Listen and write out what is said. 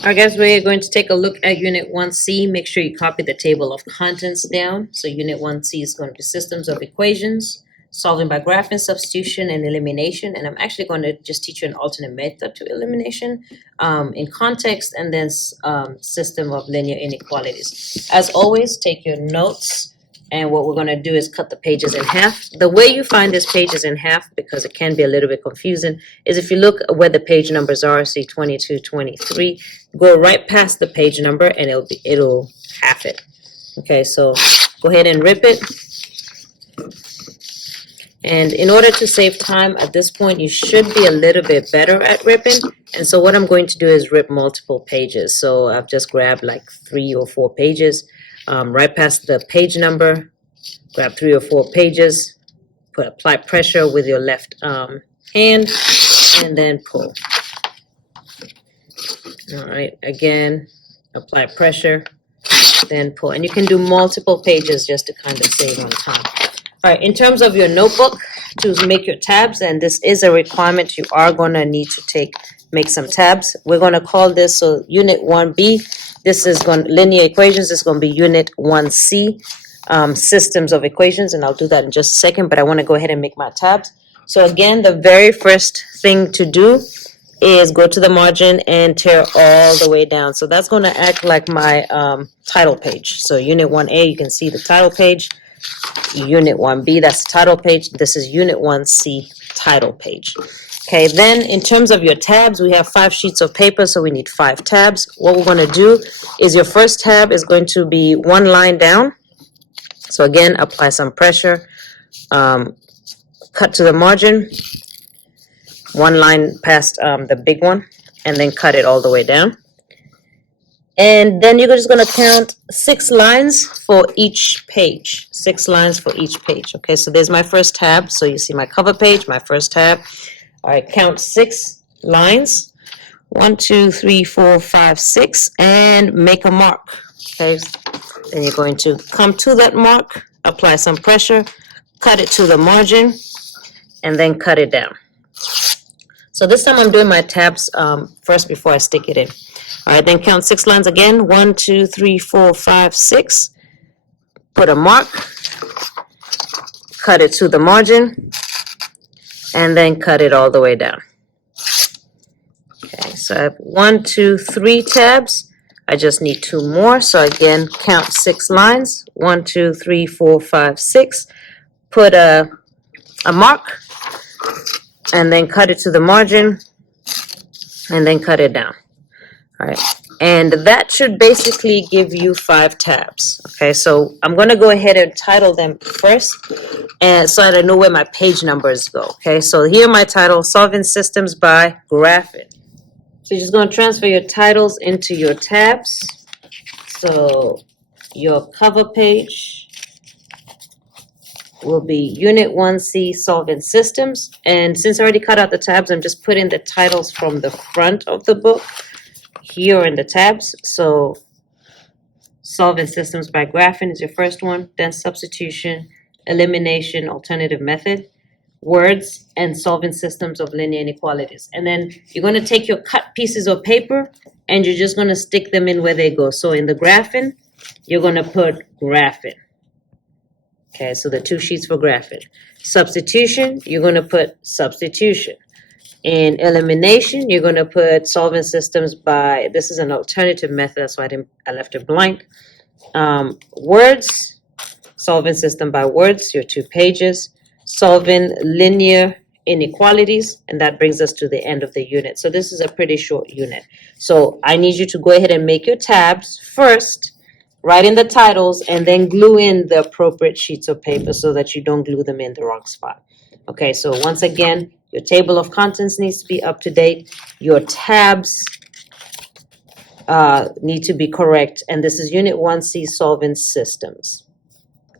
Alright guys, we're going to take a look at Unit 1C. Make sure you copy the table of contents down. So Unit 1C is going to be systems of equations, solving by graphing, substitution, and elimination. And I'm actually going to just teach you an alternate method to elimination in context, and then system of linear inequalities. As always, take your notes. And what we're going to do is cut the pages in half. The way you find this pages in half, because it can be a little bit confusing, is if you look at where the page numbers are, see 22, 23, go right past the page number and it'll half it. Okay, so go ahead and rip it. And in order to save time at this point, you should be a little bit better at ripping. And so what I'm going to do is rip multiple pages. So I've just grabbed like 3 or 4 pages. Right past the page number, grab 3 or 4 pages, apply pressure with your left hand, and then pull. All right, again, apply pressure, then pull. And you can do multiple pages just to kind of save on time. All right, in terms of your notebook, to make your tabs, and this is a requirement, you are going to need to make some tabs. We're going to call this, so Unit 1B, this is linear equations, is going to be Unit 1C, systems of equations, and I'll do that in just a second, but I want to go ahead and make my tabs. So again, the very first thing to do is go to the margin and tear all the way down. So that's going to act like my title page. So Unit 1A, you can see the title page. Unit 1B, that's the title page. This is Unit 1C title page. Okay, then in terms of your tabs, we have 5 sheets of paper, so we need 5 tabs. What we're going to do is your first tab is going to be 1 line down. So again, apply some pressure, cut to the margin, 1 line past the big one, and then cut it all the way down. And then you're just going to count 6 lines for each page. 6 lines for each page. Okay, so there's my first tab. So you see my cover page, my first tab. All right, count 6 lines. 1, 2, 3, 4, 5, 6, and make a mark. Okay, then you're going to come to that mark, apply some pressure, cut it to the margin, and then cut it down. So this time I'm doing my tabs first before I stick it in. All right, then count 6 lines again. 1, 2, 3, 4, 5, 6. Put a mark, cut it to the margin, and then cut it all the way down. Okay, so I have 1, 2, 3 tabs. I just need 2 more. So again, count 6 lines. 1, 2, 3, 4, 5, 6. Put a mark, and then cut it to the margin, and then cut it down. All right, and that should basically give you 5 tabs. Okay, so I'm going to go ahead and title them first, and so that I know where my page numbers go. Okay, so here my title, Solving Systems by Graphing. So you're just going to transfer your titles into your tabs. So your cover page will be Unit 1C, Solving Systems. And since I already cut out the tabs, I'm just putting the titles from the front of the book here in the tabs. So Solving Systems by Graphing is your first one, then substitution, elimination, alternative method, words, and solving systems of linear inequalities. And then you're going to take your cut pieces of paper and you're just going to stick them in where they go. So in the graphing, you're going to put graphing. Okay, so the 2 sheets for graphing. Substitution, you're going to put substitution. In elimination, you're going to put solving systems by, this is an alternative method, that's why I left it blank. Words, solving system by words, your 2 pages. Solving linear inequalities, and that brings us to the end of the unit. So this is a pretty short unit. So I need you to go ahead and make your tabs first, write in the titles, and then glue in the appropriate sheets of paper so that you don't glue them in the wrong spot. Okay, so once again, your table of contents needs to be up to date. Your tabs need to be correct. And this is Unit 1C, Solving Systems.